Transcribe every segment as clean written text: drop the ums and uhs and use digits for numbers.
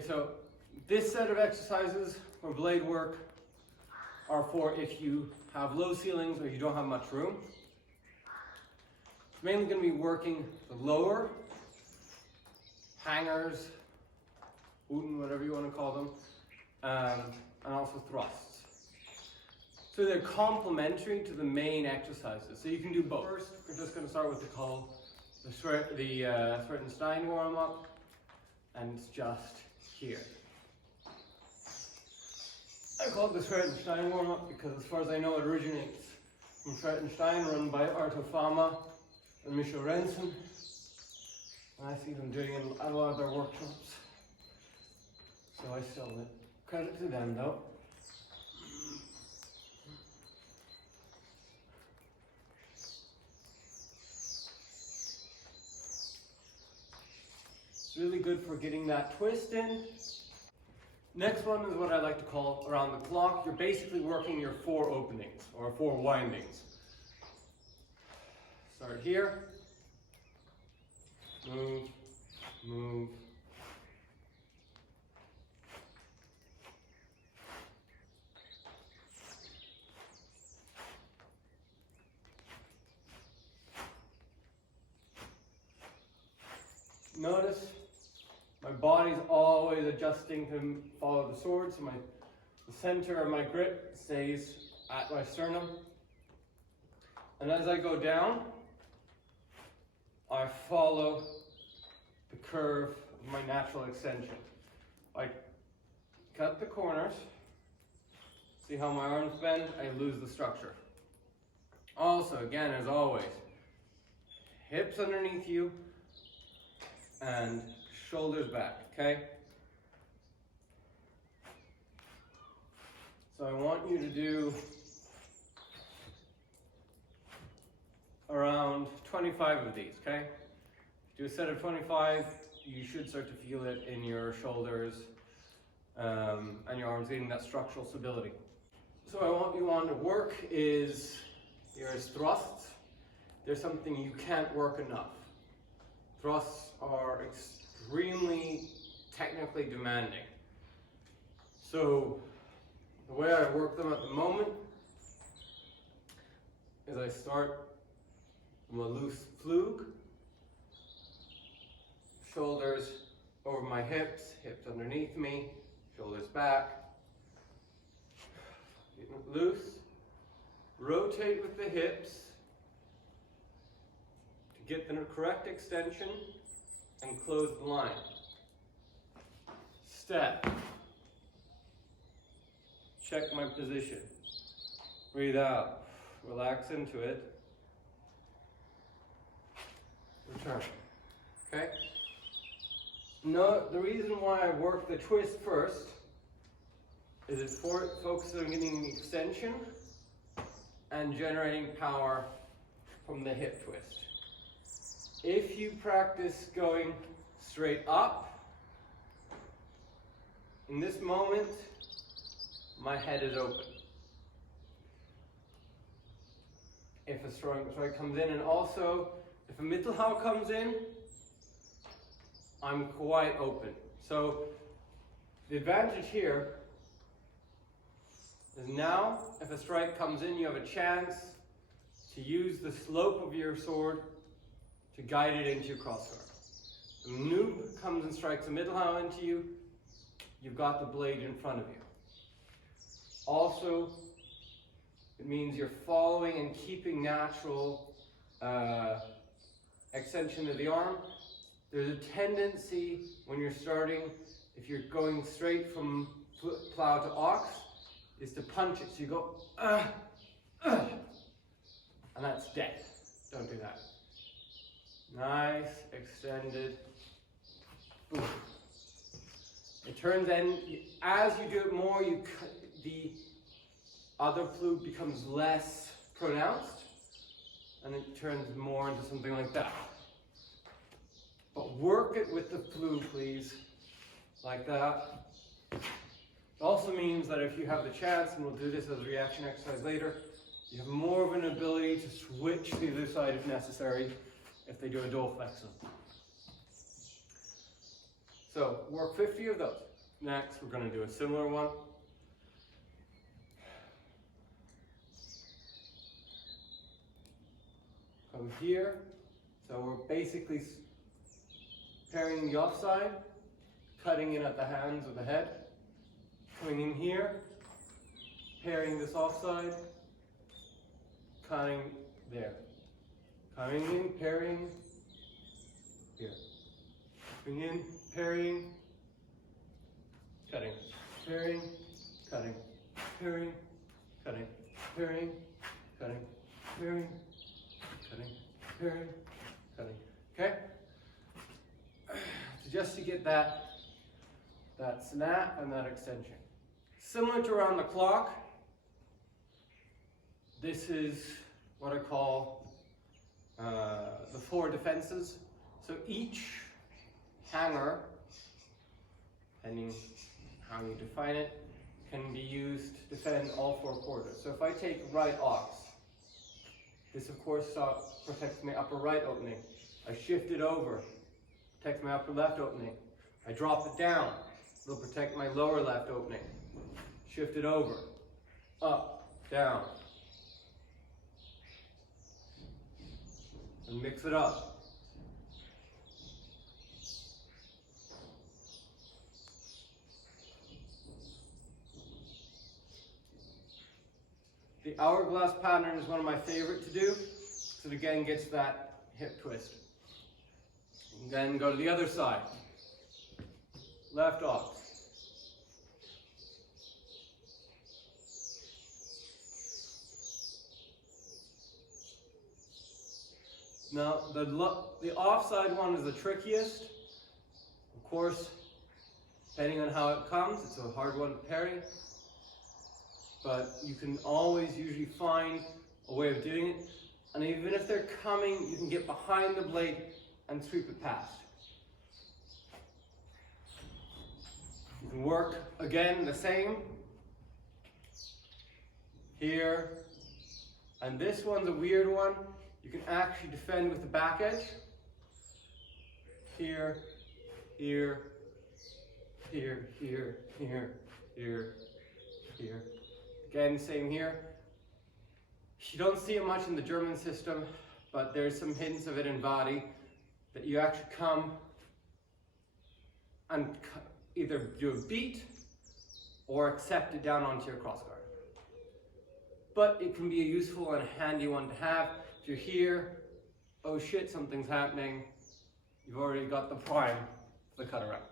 Okay, so this set of exercises for blade work are for if you have low ceilings or you don't have much room. It's mainly going to be working the lower hangers, whatever you want to call them, and also thrusts. So they're complementary to the main exercises. So you can do both. First, we're just going to start with the Sword and Stein warm up, and it's just here. I call it the Sword and Stein warm up because, as far as I know, it originates from Sword and Stein, run by Arto Fama and Michel Rensen. I see them doing it at a lot of their workshops. So I still give credit to them though. It's really good for getting that twist in. Next one is what I like to call around the clock. You're basically working your 4 openings or 4 windings. Start here. Move, move. Notice my body's always adjusting to follow the sword, so the center of my grip stays at my sternum. And as I go down, I follow the curve of my natural extension. I cut the corners. See how my arms bend? I lose the structure. Also, again, as always, hips underneath you and shoulders back, okay? So I want you to do around 25 of these, okay? Do a set of 25, you should start to feel it in your shoulders and your arms, getting that structural stability. So I want you on to work is your thrusts. There's something you can't work enough. Thrusts are extremely technically demanding. So the way I work them at the moment is I start from a loose flug, shoulders over my hips, hips underneath me, shoulders back, loose, rotate with the hips to get the correct extension and close the line. Step. Check my position. Breathe out. Relax into it. Return. Okay? No, the reason why I work the twist first is it focuses on getting the extension and generating power from the hip twist. If you practice going straight up, in this moment, my head is open. If a strike comes in, and also if a Mittelhau comes in, I'm quite open. So the advantage here is now, if a strike comes in, you have a chance to use the slope of your sword to guide it into your crossguard. If a noob comes and strikes a Mittelhau into you, you've got the blade in front of you. Also, it means you're following and keeping natural extension of the arm. There's a tendency when you're starting, if you're going straight from plow to ox, is to punch it. So you go, and that's dead. Don't do that. Nice, extended. Boom. It turns in, as you do it more, the other flug becomes less pronounced, and it turns more into something like that. But work it with the flug, please, like that. It also means that if you have the chance, and we'll do this as a reaction exercise later, you have more of an ability to switch to the other side if necessary, if they do a Dolflexen. So work 50 of those. Next, we're going to do a similar one. Come here. So we're basically parrying the offside, cutting in at the hands or the head, coming in here, parrying this offside, cutting there, coming in, parrying here, coming in, parrying, cutting, parrying, cutting, parrying, cutting, parrying, cutting, parrying, cutting, parrying, cutting. Okay? So just to get that snap and that extension. Similar to around the clock, this is what I call the 4 defenses. So each hanger, depending how you define it, can be used to defend all 4 quarters. So if I take right ox, this of course protects my upper right opening. I shift it over, protects my upper left opening. I drop it down, it'll protect my lower left opening. Shift it over, up, down. And mix it up. The hourglass pattern is one of my favorite to do, because it again gets that hip twist. And then go to the other side. Left ox. Now, the offside one is the trickiest. Of course, depending on how it comes, it's a hard one to parry. But you can always usually find a way of doing it. And even if they're coming, you can get behind the blade and sweep it past. You can work again the same. Here. And this one's a weird one. You can actually defend with the back edge. Here, here, here, here, here, here, here. Again, same here. You don't see it much in the German system, but there's some hints of it in Vadi, that you actually come and either do a beat or accept it down onto your crossguard. But it can be a useful and handy one to have. If you're here, oh shit, something's happening, you've already got the prime for the cut around.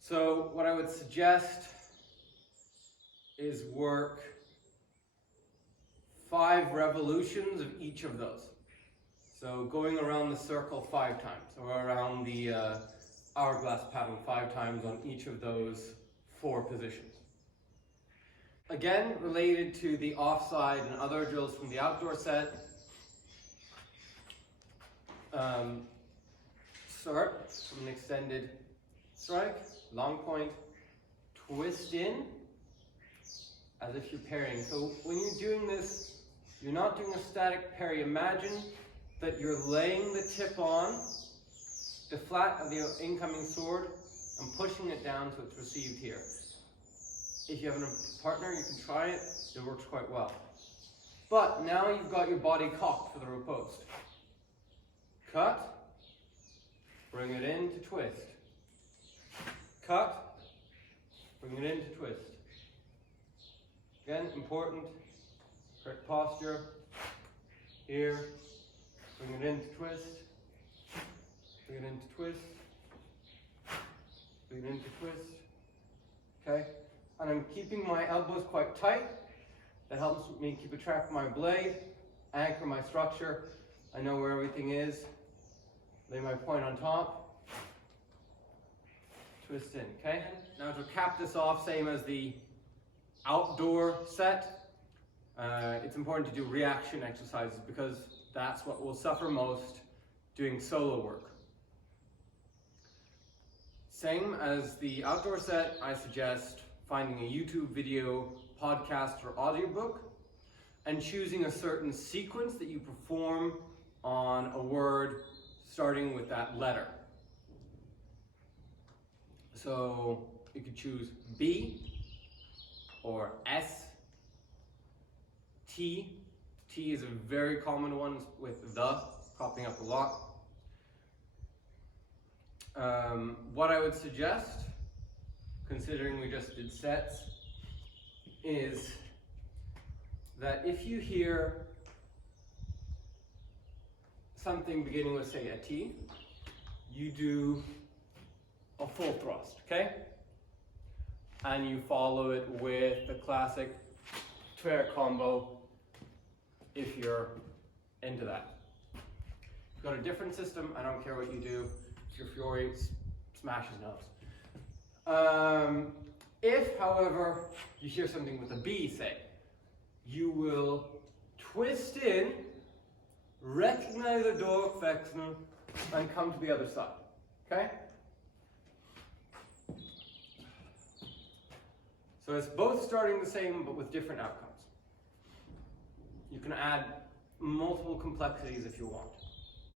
So what I would suggest is work 5 revolutions of each of those. So going around the circle 5 times, or around the hourglass pattern 5 times on each of those 4 positions. Again, related to the offside and other drills from the outdoor set, start from an extended strike, long point, twist in, as if you're parrying. So when you're doing this, you're not doing a static parry. Imagine that you're laying the tip on the flat of the incoming sword and pushing it down so it's received here. If you have a partner, you can try it. It works quite well. But now you've got your body cocked for the riposte. Cut, bring it in to twist. Cut, bring it in to twist. Again, important, correct posture. Here, bring it in to twist. Bring it in to twist. Bring it in to twist. Okay? And I'm keeping my elbows quite tight. That helps me keep a track of my blade, anchor my structure. I know where everything is. Lay my point on top. Twist in, okay? Now to cap this off, same as the outdoor set, it's important to do reaction exercises because that's what will suffer most doing solo work. Same as the outdoor set, I suggest finding a YouTube video, podcast, or audiobook, and choosing a certain sequence that you perform on a word starting with that letter. So you could choose B or S, T. T is a very common one with the popping up a lot. What I would suggest, considering we just did sets, is that if you hear something beginning with, say, a T, you do a full thrust, okay? And you follow it with the classic twer combo if you're into that. If you've got a different system, I don't care what you do. If your Fury, smash his nose. If, however, you hear something with a B, say, you will twist in, recognize the Durchwechseln, and come to the other side, okay? So it's both starting the same, but with different outcomes. You can add multiple complexities if you want.